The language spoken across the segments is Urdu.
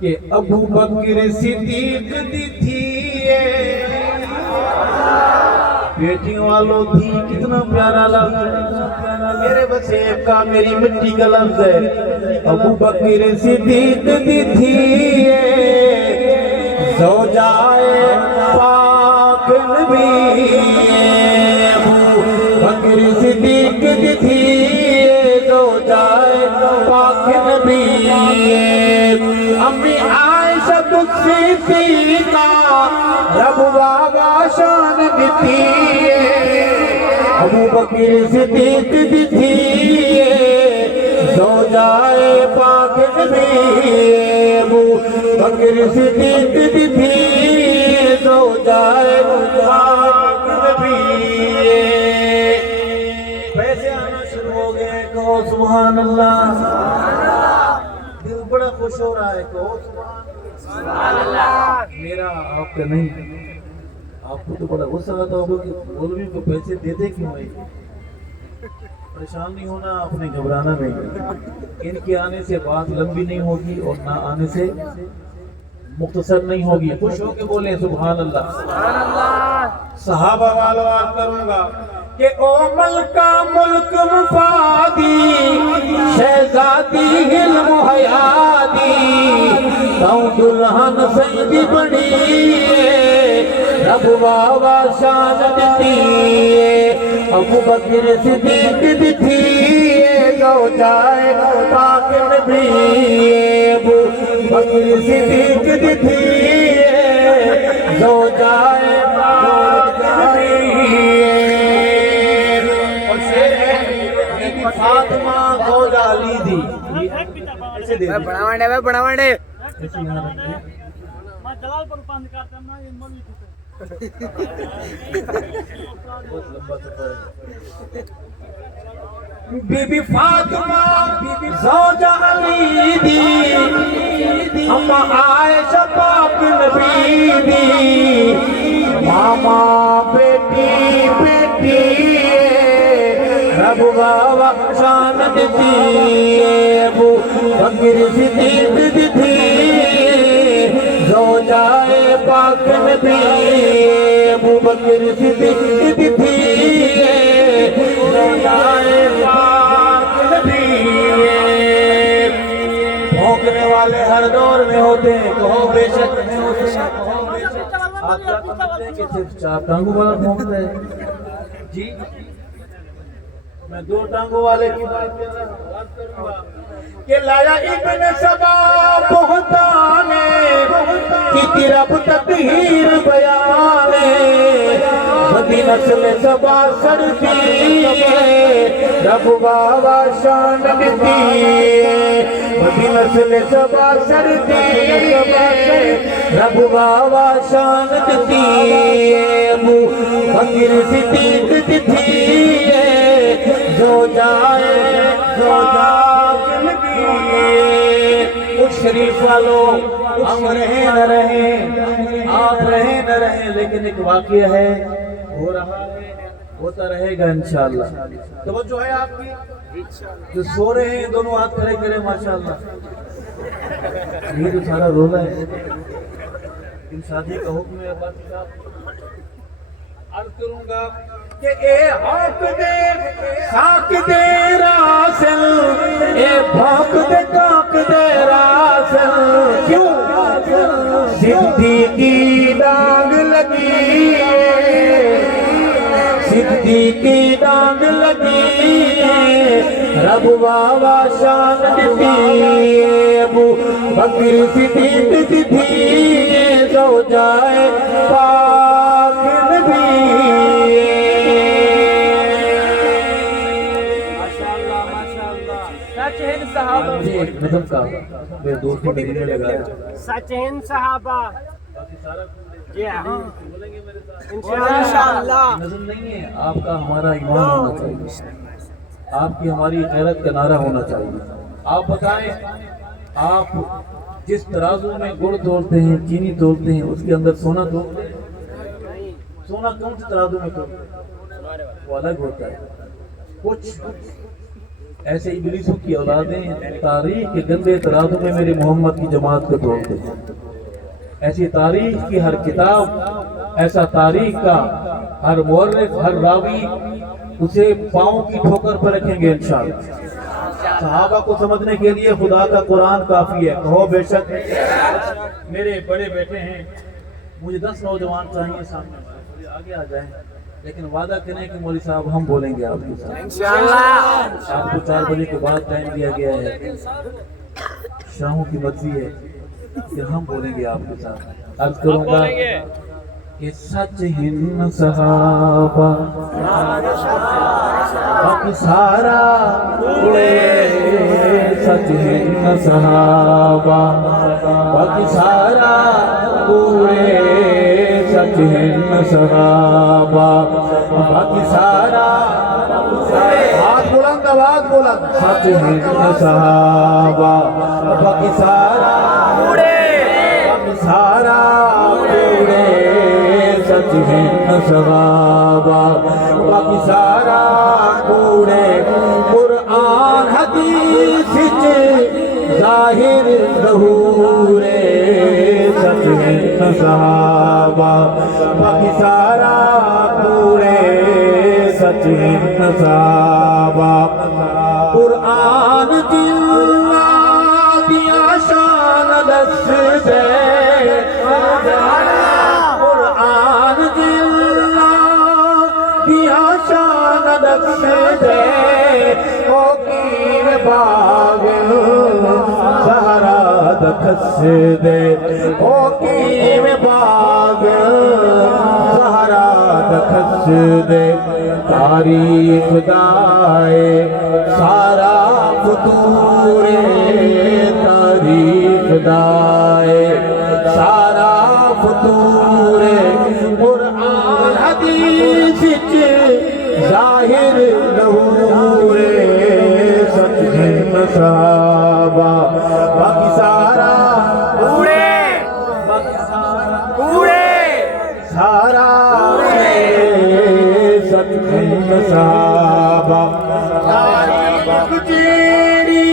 کہ ابو بکر صدیق دی تھی بیٹیوں والوں تھی، کتنا پیارا لفظ ہے، میرے وسیب کا میری مٹی کا لفظ ہے۔ ابو بکر صدیق دی تھی زوجائے پاک نبی، ابو بکر صدیق دی تھی زوجائے پاک نبی، امی عائشہ صدیقہ رب بابا شان دیتی، ابو بکر صدیق دی تھی زوجائے پاک نبی، ابو بکر صدیق دی تھی زوجائے پاک نبی۔ پیسے آنا شروع ہو گئے، کہو سبحان اللہ، دل بڑا خوش ہو رہا ہے، کہو سبحان اللہ۔ میرا آپ کا نہیں، آپ کو تو بڑا غصہ آتا ہوگا کہ مولوی کو پیسے دیتے کیوں ہیں؟ پریشان نہیں ہونا، آپ نے گھبرانا نہیں، ان کے آنے سے بات لمبی نہیں ہوگی اور نہ آنے سے مختصر نہیں ہوگی، خوش ہو کے بولیں سبحان اللہ۔ صحابہ والوں عرض کروں گا کہ او ملکہ ملک مفادی شہزادی علم حیادی تو دلہن سیدی بڑی رب بابا شان دیتی، ابو بکر صدیق دی تھی زوجائے پاک نبی، ابو بکر صدیق دی تھی زوجائے پاک نبی۔ اور شیر ہے بی بی فاطمہ زوج علی دی، ایسے دے بڑا بڑے بی بی فاطمہ زوج علی دی، اما عائشہ پاک نبی دی، ماما بیٹی بیٹی رب بابا شان دیتی، ابو بکر صدیق دی تھی زوجائے پاک نبی، ابو بکر صدیق دی تھی زوجائے پاک نبی۔ بھونکنے والے ہر دور میں ہوتے ہیں، کہو بے شک میں ہوتے ہیں، آپ کیا سمجھتے ہیں کہ صرف چار ٹانگوں والا بھونکتا ہے؟ جی میں دو ٹانگوں والے کی بات کروں گا کہ لایا ابن سبا بہتانے کی رب تطہیر بیانے، بدی نسل سبا سڑتی رب بابا شان دیتی، بدی نسل سبا سڑتی رب بابا شان دیتی، ابو بکر صدیق دی تھی زوجائے پاک نبی۔ کچھ شریف والوں ہم رہیں نہ رہیں، آپ رہیں نہ رہیں، لیکن ایک واقعہ ہے، ہو رہا ہے، ہوتا رہے گا انشاءاللہ۔ توجہ ہے آپ کی؟ جو سو رہے ہیں دونوں ہاتھ کھڑے کریں ماشاءاللہ، یہ تو سارا رولا ہے، ان شادی کا حکم ہے۔ باقی عرض کروں گا کہ اے حق دے خاک دے راسل، اے بھاک دے کاک دے راسل، کیوں صدیقی ڈانگ لگی، صدیقی ڈانگ لگی رب بابا شان دیتی، ابو بکر صدیق دی تھی زوجائے پاک نبی۔ نظم کا میرے دوست نے مدینے لگایا، سچ ہند صحابہ، جی ہاں بولیں گے میرے ساتھ انشاءاللہ۔ نظم نہیں ہے، آپ کا ہمارا ایمان ہونا چاہیے، آپ کی ہماری غیرت کا نعرہ ہونا چاہیے۔ آپ بتائیں، آپ جس ترازو میں گڑ تولتے ہیں، چینی تولتے ہیں، اس کے اندر سونا تولتے ہیں؟ سونا کون سے ترازو میں تولتے ہیں؟ وہ الگ ہوتا ہے، کچھ ایسے ابلیسوں کی اولادیں تاریخ کے گندے ترازو میں میرے محمد کی جماعت کو توڑتے ہیں۔ ایسی تاریخ کی ہر کتاب، ایسا تاریخ کا ہر مورخ، ہر راوی اسے پاؤں کی ٹھوکر پر رکھیں گے انشاءاللہ۔ صحابہ کو سمجھنے کے لیے خدا کا قرآن کافی ہے، کہو بے شک۔ میرے بڑے بیٹے ہیں، مجھے 10 نوجوان چاہیے سامنے والے، آگے آ جائیں، لیکن وعدہ کریں کہ مولوی صاحب ہم بولیں گے آپ کے ساتھ انشاءاللہ۔ آپ کو 4 بجے کے بعد ٹائم دیا گیا ہے، شاہوں کی مرضی ہے کہ ہم بولیں گے آپ کے ساتھ۔ عرض کروں گا کہ سچ ہن صحابہ باقی سارا کوڑے، سچ ہن صحابہ باقی سارا کوڑے، سچ ہن صحابہ باقی سارا، ہاتھ بلند آواز بلند، سچ ہن صحابہ باقی سارا باقی سارا کوڑے، سچ ہن صحابہ باقی سارا کوڑے۔ قرآن حدیث ظاہر ظہورے، سچ ہن صحابہ باقی سارا کوڑے، سچ ہن صحابہ۔ قرآن جلوہ دیا شان دس دے، قرآن جلوہ دیا شان دس دے، او کیر باغل سہرا دکھس دے، او کیر باغل سہرا دکھس دے۔ تاریخ دائے سارا فتورے، تاریخ دائے سارا فتورے۔ قرآن حدیث ظاہر ظہورے، سچ ہن صحابہ باقی سارا کوڑے، باقی سارا کوڑے، سارا سچ ہن صحابہ۔ تاریخ جیڑی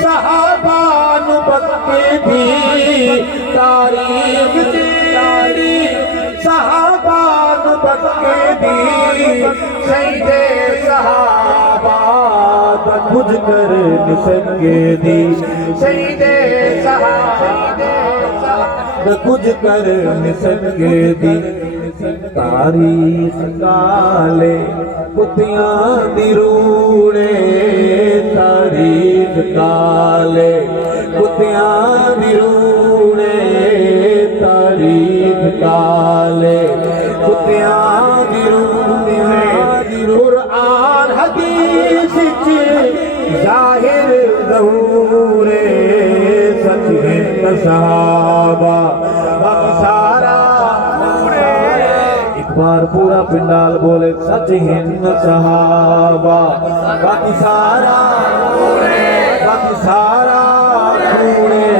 صحابہ نو بخشے دی، تاریخ جیڑی صحابہ نو بخشے دی، شہید صحابہ دا کچھ کر نسنگے دی، شہید صحابہ دا کچھ کر نسنگے دی۔ تاریخ کالے کتیاں دی روڑے، تاریخ کالے کتیاں دی روڑے، تاریخ کالے کتیاں دی روڑے۔ قرآن حدیث ظاہر ظہورے، سچ ہن صحابہ باقی سارا بار پورا پنڈال بولے، سچ ہن صحابہ باقی سارا باقی سارا کوڑے،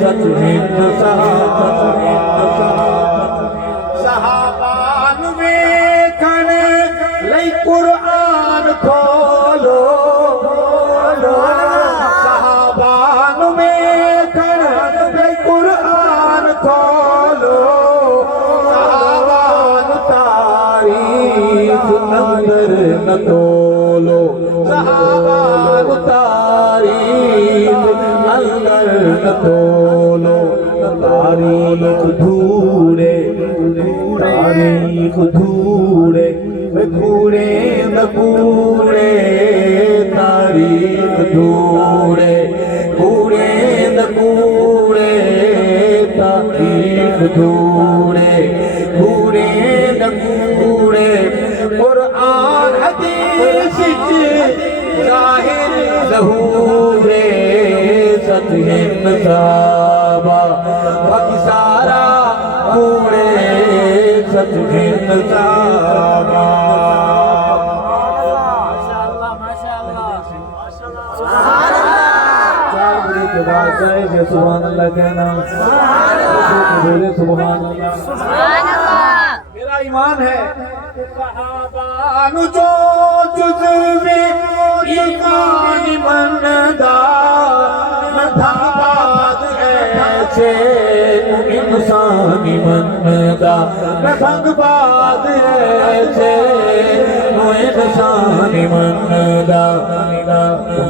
سچ ہن صحابہ۔ صحابہ ویکھن لئی قرآن کھولو، صحابہ ویکھن لئی قرآن کھولو، اندر نہ تولو، صحابہ تاریخ اندر نہ تولو۔ تاریخ دھوڑے، تاریخ دھوڑے، کوڑے نہ کوڑے، تاریخ دھوڑے، کوڑے نہ کوڑے، تاریخ دھوڑے، کوڑے نہ کوڑے۔ قرآن حدیث ظاہر ظہورے، سچ ہن صحابہ باقی سارا کوڑے، سچ ہن صحابہ۔ کے بعد جائے کہ سبحان اللہ کہنا، بولے سبحان اللہ۔ میرا ایمان ہے صحابان جو جزوی ایمان مندا نتھاباد ایسے انسان مندا نتھاباد ایسے انسان مندا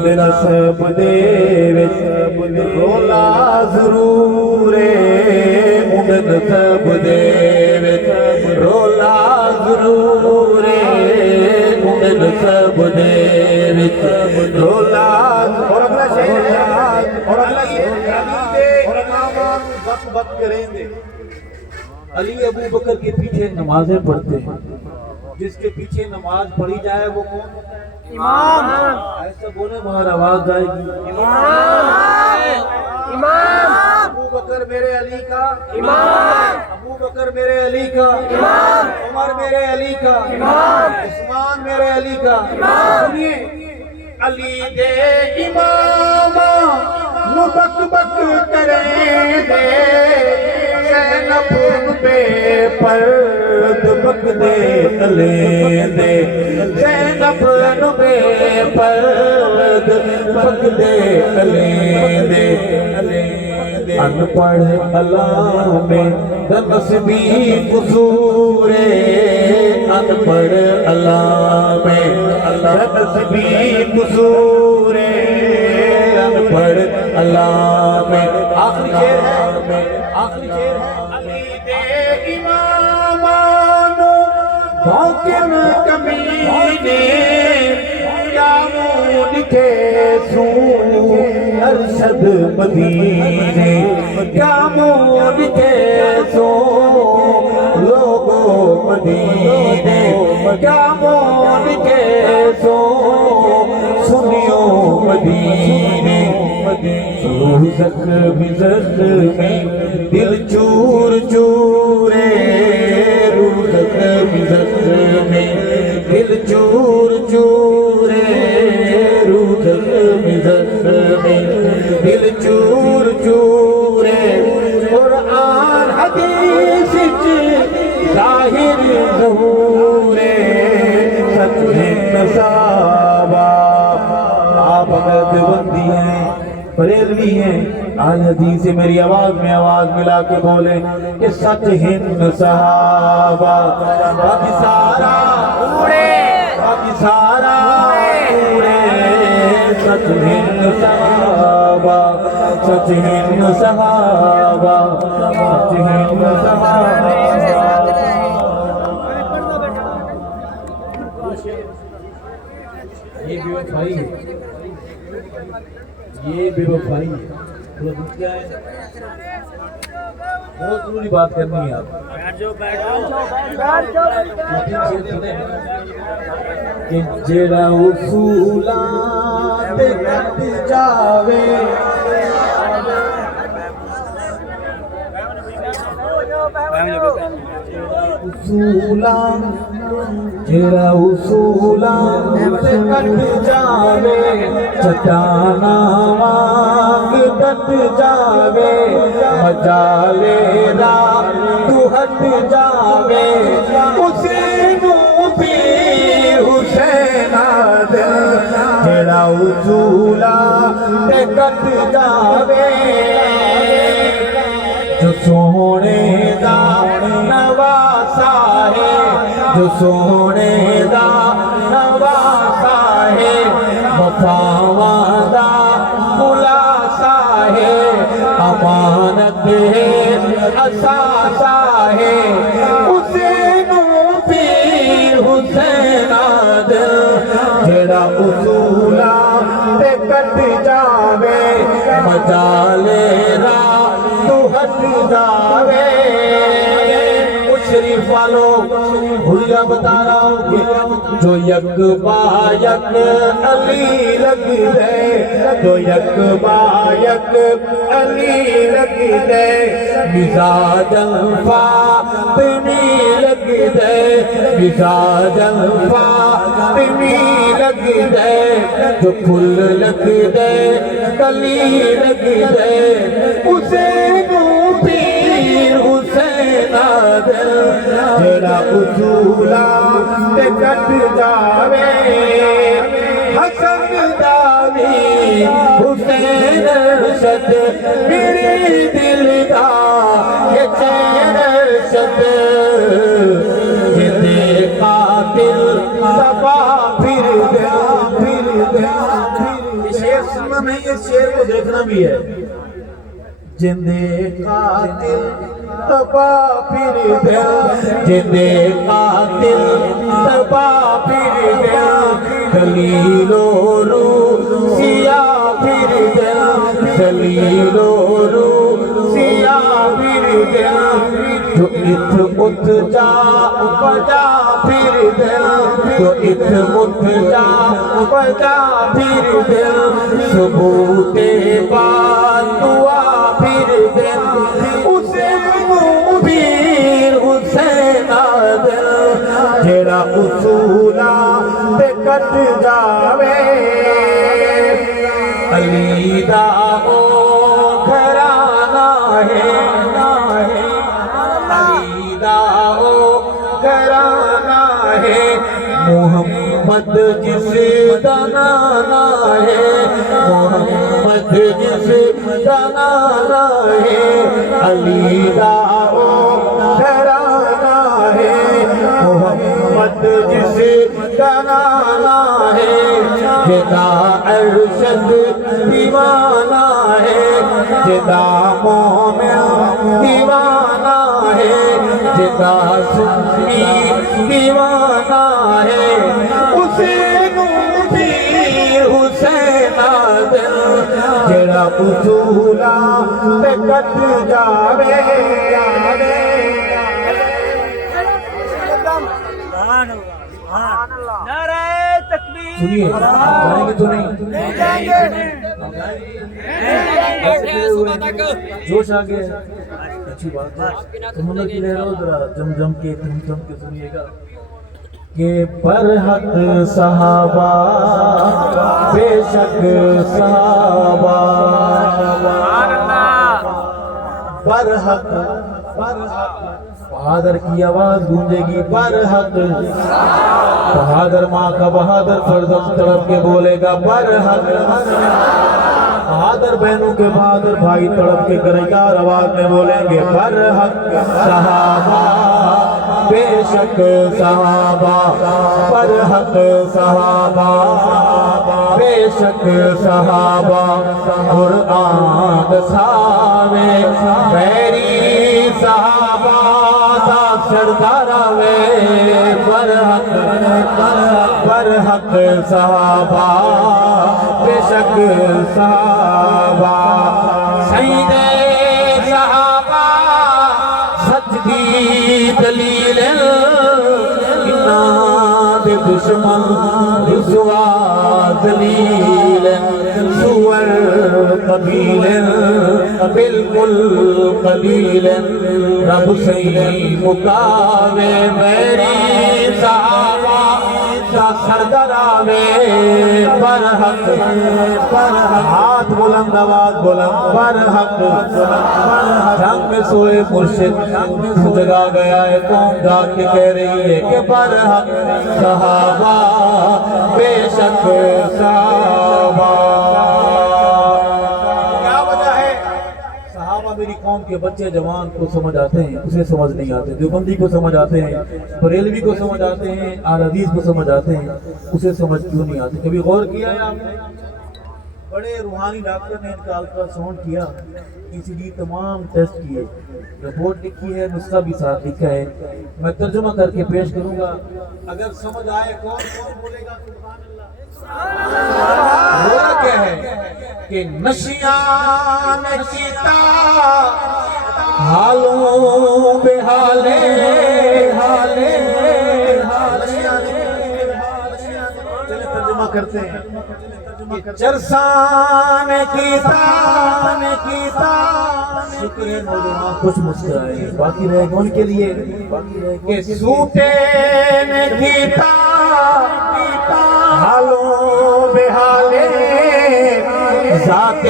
میرا سب دے وچ رولا ضرور مدد سب دے وچ رولا ضرور مدد سب دے وچ رولا اور اگلا شعر ہے اور اگلا شعر وقت وقت کریں گے علی ابو بکر کے پیچھے نمازیں پڑھتے ہیں جس کے پیچھے نماز پڑھی جائے وہ کون ہوتا ہے امام ایسا بولے باہر آواز جائے گی امام ابو بکر میرے علی کا امام ابو بکر میرے علی کا امام عمر میرے علی کا امام عثمان میرے علی کا امام سنیے علی دے امام نو بک بک کریں دے زینب بے پرد بک دے علی دے زینب بے پرد بک دے علی دے ان پڑھ اللہ میں نسبی قصور ان پڑھ اللہ میں نسبی قصور ان پڑھ اللہ میں آخری شعر ہے آخری شعر ہے علی دے امامان بھوکن کمینے یا مون کے سو ارشد مدینے کیا مون کے سو لوگوں مدینے کیا مون کے سو سنیوں مدینے روح زخمی زخمی دل چور چورے روح زخمی زخمی دل چور چورے روح زخمی زخمی دل چور چورے قرآن حدیث ظاہر ظہورے سچ نصابہ آپ عقد بندی ہیں بریلوی ہیں آل حدیث سے میری آواز میں آواز ملا کے بولے کہ سچ ہند صحابہ باقی سارا اوڑے باقی سارا اوڑے سچ ہند صحابہ سچ ہند صحابہ سچ ہند صحابہ یہ بے وفائی ہے یہ بے وفائی ہے تھوڑا دکھ کیا ہے بہت ضروری بات کرنی ہے آپ کہ جڑا اصولات کٹ جاوے اصولان جڑا اصولان کٹ جاوے چٹانا وانگ کٹ جاوے مجالے را تو ہٹ جاوے اسے نو پیر حسین دل جڑا اصولان کٹ جاوے جو سونے دا نواسا ہے جو سونے دا نواسا ہے وفاواں دا خلاصہ ہے امانت ہے اساسہ ہے حسین پیر حسین دل جڑا اصولا تے کٹ جاوے مجالے را تو ہٹ جاوے شریف والو بھولیا بتا رہا ہوں جو یک با یک علی لگ دے جو یک با یک علی لگ دے مزاج فاطمی لگ دے مزاج فاطمی لگ دے جو پھول لگ دے کلی لگ دے اسے نو پیر حسین دل جڑا اصولا تے کٹ جاوے حسن داوی حسین ارشد میرے دل دا یہ چین ارشد جدے قاتل سبا پھر دیا یہ شعر سننا نہیں اس شعر کو دیکھنا بھی ہے جندے قاتل تبا پھر دیا جندے قاتل تبا پھر دیا دلیل و رو سیاہ پھر دیا دلیل و رو سیاہ پھر دیا جو ات ات جا بجا پھر دیا جو ات ات جا بجا پھر دیا ثبوت بات دعا پھر دیا اسے مبیر حسین آدھا جڑا اصولا تے کٹ جاوے علی دا او گھرانا ہے علی دا او گھرانا ہے محمد جس دا نانا ہے محمد جس دا نانا ہے علی دا او گھرانا ہے محمد جس دا نانا ہے جدا ارشد دیوانہ ہے جدا مومن دیوانہ ہے جدا سنی دیوانہ ہے حسین پیر حسین آدل جڑا اصولا تے کٹ جاوے نعرہ تکبیر سنیے گائیں گے تو نہیں جوش آ گیا اچھی بات ہے سمندر کی لہروں ذرا جم جم کے تھم تھم کے سنیے گا کہ برحق صحابہ بے شک صحابہ برحق بہادر کی آواز گونجے گی برحق بہادر ماں کا بہادر فرزند تڑپ کے بولے گا برحق بہادر بہنوں کے بہادر بھائی تڑپ کے گرجدار آواز میں بولیں گے برحق صحابہ بے شک صحابہ برحق صحابہ بے شک صحابہ قرآن دساوے میری صحابہ دا سردارہ میں برحق صحابہ بے شک صحابہ سید صحابہ سچی دلیل دے دشمن رسوا دلیل سور قبیل بالکل قلیل رب سے مکاوے میری صحابہ دا سردراوے برحق ہاتھ بلند آواز بلند برحق جنگ میں سوئے مرشد جگا گیا ہے قوم جاگ کے کہہ رہی ہے کہ برحق صحابہ بے شک صحابہ کیا وجہ ہے صحابہ میری قوم کے بچے جوان کو سمجھ آتے ہیں اسے سمجھ نہیں آتے دیوبندی کو سمجھ آتے ہیں بریلوی کو سمجھ آتے ہیں اہل حدیث کو سمجھ آتے ہیں اسے سمجھ کیوں نہیں آتے کبھی غور کیا ہے آپ نے بڑے روحانی ڈاکٹر نے ان کا الٹراساؤنڈ کیا ECG تمام ٹیسٹ کیے رپورٹ لکھی ہے نسخہ بھی ساتھ لکھا ہے میں ترجمہ کر کے پیش کروں گا اگر سمجھ آئے کون بولے گا سبحان اللہ ہوا کیا ہے کہ نشیان چیتا حالوں بے حالے چلے ترجمہ کرتے ہیں چرسان کیتا شکر ہے نوجوان کچھ مسکرائے باقی رہے گا ان کے لیے کہ سوٹے نے کیتا حالوں بے حالے ذات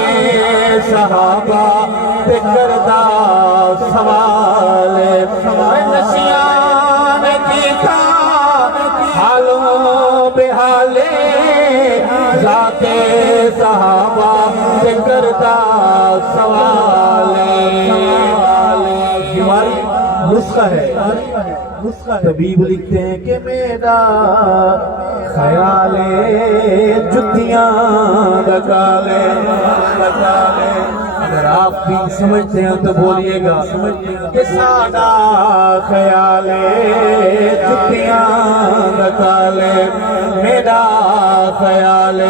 صحابہ تے کردہ سوال نشیاں نسخہ ہے طبیب لکھتے ہیں کہ میرا خیال جتیاں لگا لے اگر آپ بھی سمجھتے ہیں تو بولیے گا کہ سادہ خیال جتیاں لگا لے میرا خیال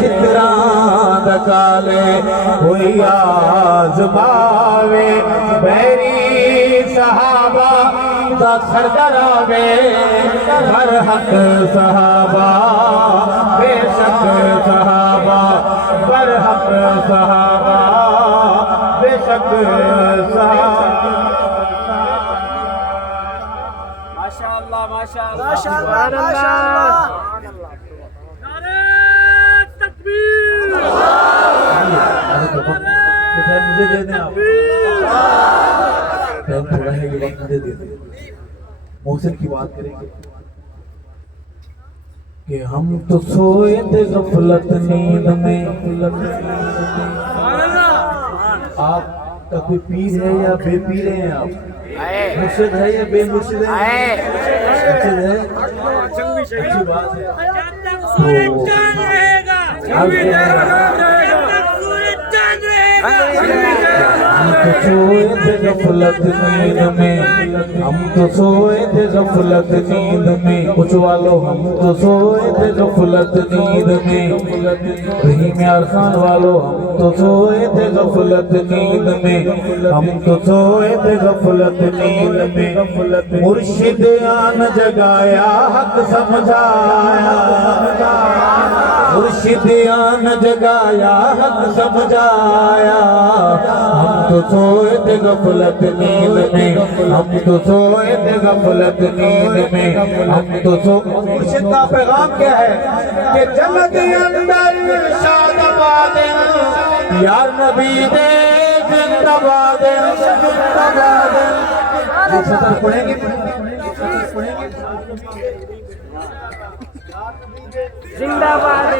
چتراں لگا لے کوئی آزماوے بیری صحابہ دا سردراوے ہر حق صحابہ بے شک صحابہ بر حق صحابہ بے شک صحابہ ماشاءاللہ ماشاءاللہ ماشاءاللہ ماشاءاللہ نعرہ تکبیر مجھے دے دیں آپ تھوڑا ہے یہ وقت مجھے دے دیں محسن کی بات کریں گے کہ ہم تو سوئے تھے غفلت نیند میں آپ کا کوئی پیر ہے یا بے پیر ہیں آپ مرشد ہے یا بے مرشد ہے مرشد ہے اچھی بات ہے غفلت نیند میں ہم تو سوئے تھے غفلت نیند میں کچھ والو ہم تو سوئے تھے غفلت نیند میں رحیم یار خان والو ہم تو سوئے تھے غفلت نیند میں ہم تو سوئے تھے غفلت نیند میں مرشد آن جگایا حق سمجھایا مرشد آن جگایا حق سمجھایا ہم تو سوئے تھے غفلت نیند میں ہم تو سوئے تھے غفلت نیند میں ہم تو مرشد کا پیغام کیا ہے کہ جنت اندر شاد آباد یا نبی دے زندہ باد زندہ باد یہ سطر پڑھیں گے زندہ باد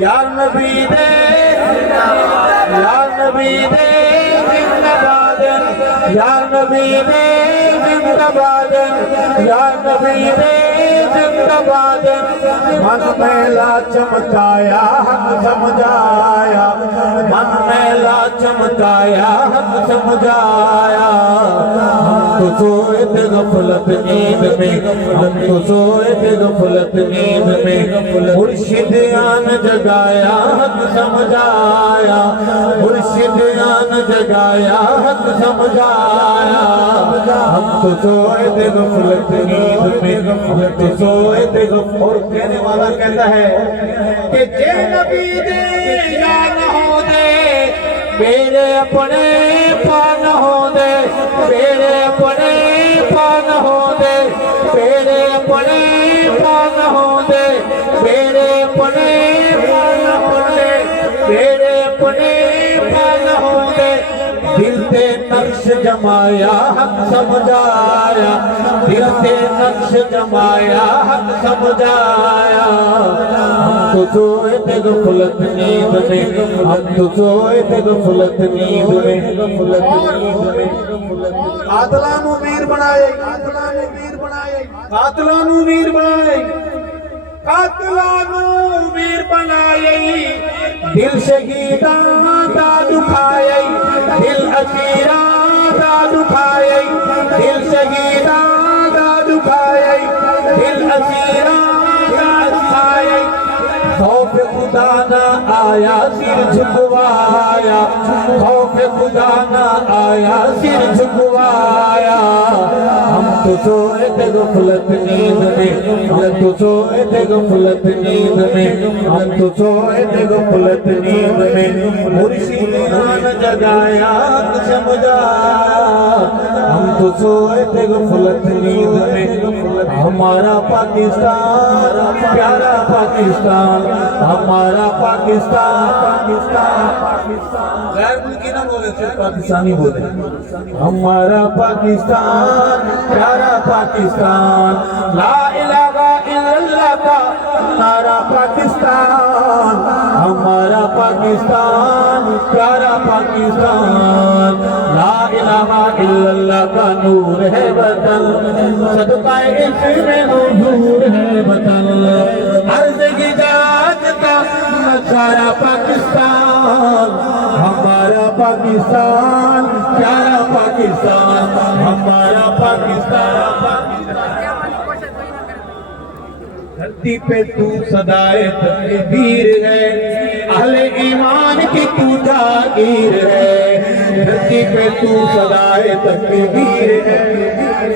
یا نبی دے یا نبی دے زندہ باد یا نبی دے زندہ باد یا نبی دے زندہ باد من میلا چمکایا حق سمجھایا من میلا چمکایا حق سمجھایا ہم تو سوئے تھے غفلت نیند میں ہم تو سوئے تھے غفلت نیند میں مرشد آن جگایا حق سمجھایا مرشد آن جگایا حق سمجھایا ہم تو سوئے تھے غفلت نیند میں ہم تو سوئے تھے اور کہنے والا کہتا ہے کہ جے نبی دے یا نہ ہو دے میرے اپنے پان ہو دے میرے اپنے پان ہو دے میرے اپنے پان ہو دے میرے اپنے پان ہو دے میرے اپنے پان ہو دے دل تے نقش جمایا حق سمجھایا دل تے نقش جمایا حق سمجھایا ہم تو سوئے تھے غفلت نیند میں ہم تو سوئے تھے غفلت نیند میں قاتلانو ویر بنائے قاتلانو ویر بنائے قاتلانو ویر بنائے قاتلانو ویر بنائے دل شہیداں دا دکھائے دل اسیراں دا دکھائے دل شہیداں دا دکھائے دل اسیراں دا دکھائے خوف خدا نہ آیا سر جھکوایا خوف خدا نہ آیا سر جھکوایا ہم تو سوئے تھے غفلت نیند میں ہم تو سوئے تھے غفلت نیند میں ہم تو سوئے تھے غفلت نیند میں مرشد آن جگایا حق سمجھایا ہم تو سوئے تھے غفلت نیند میں ہمارا پاکستان پیارا پاکستان ہمارا پاکستان غیر ملکی نہ بولے صرف پاکستانی بولے ہمارا پاکستان پیارا پاکستان لا الہ الا اللہ کا نعرہ پاکستان ہمارا پاکستان پیارا پاکستان، لا الہ الا اللہ کا نور ہے وطن، صدقہ عشق میں حضور ہے وطن، عرض حجاز کا نظارہ پاکستان، ہمارا پاکستان، پیارا پاکستان، ہمارا پاکستان۔ دھرتی پہ تو صدائے تکبیر ہے، اہل ایمان کی تو جاگیر ہے، دھرتی پہ تو صدائے تکبیر ہے،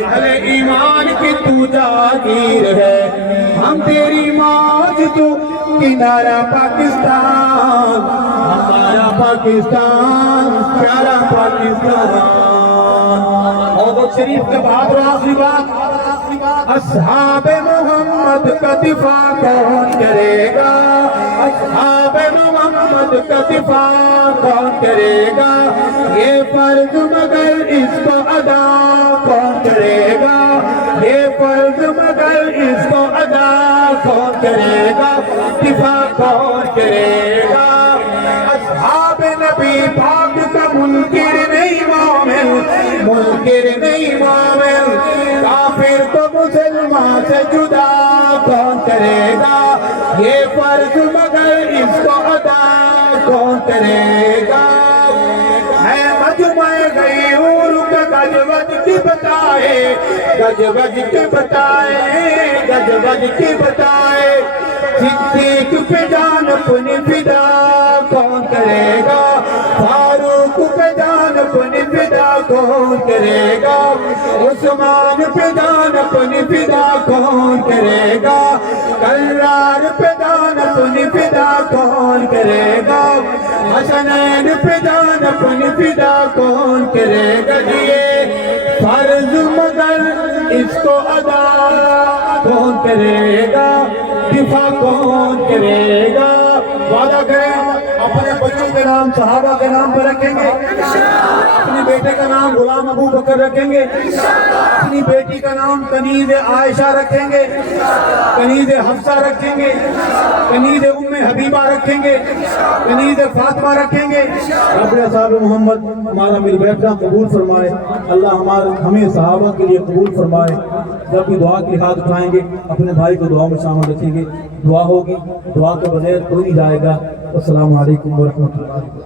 اہل ایمان کی تو جاگیر ہے، ہم تیری موج تو کنارہ پاکستان، ہمارا پاکستان، پیارا پاکستان۔ اور شریف کے بعد آخری بات، اصحاب محمد کا دفاع کون کرے گا، اصحاب محمد کا دفاع کون کرے گا، یہ فرض مگر اس کو ادا کون کرے گا، یہ فرض مگر اس کو ادا کون کرے گا، دفاع کون کرے گا۔ اصحاب نبی پاک کا منکر نہیں مومن، منکر نہیں مومن، کافر تو مسلمان سے جدا کون کرے گا، یہ فرض مگر اس کو ادا کون کرے گا۔ ہے مجمع غیور کا گج وج کی بتائے، گج وج کی بتائے، گج وج کی بتائے، صدیق پہ جان اپنی فدا کون کرے گا، فاروق پہ جان اپنی فدا کون کرے گا، عثمان پہ جان اپنی فدا کون کرے گا، کرار پہ جان اپنی فدا کون کرے گا، حسنین پہ جان اپنی فدا کون کرے گا، یہ فرض مگر اس کو ادا کون کرے گا، دفاع کون کرے گا۔ وعدہ کریں اپنے بچوں کے نام صحابہ کے نام پر رکھیں گے، اپنے بیٹے کا نام غلام ابو بکر رکھیں گے، اپنی بیٹی کا نام کنیز عائشہ رکھیں گے، کنیز حفصہ رکھیں گے، کنیز ام حبیبہ رکھیں گے، کنیز فاطمہ رکھیں گے۔ رب صاحب محمد ہمارا مل بیٹھنا قبول فرمائے، اللہ ہمیں صحابہ کے لیے قبول فرمائے۔ جب بھی دعا کی ہاتھ اٹھائیں گے اپنے بھائی کو دعا میں شامل رکھیں گے، دعا ہوگی، دعا کے بغیر کوئی نہیں جائے گا۔ السلام علیکم ورحمۃ اللہ۔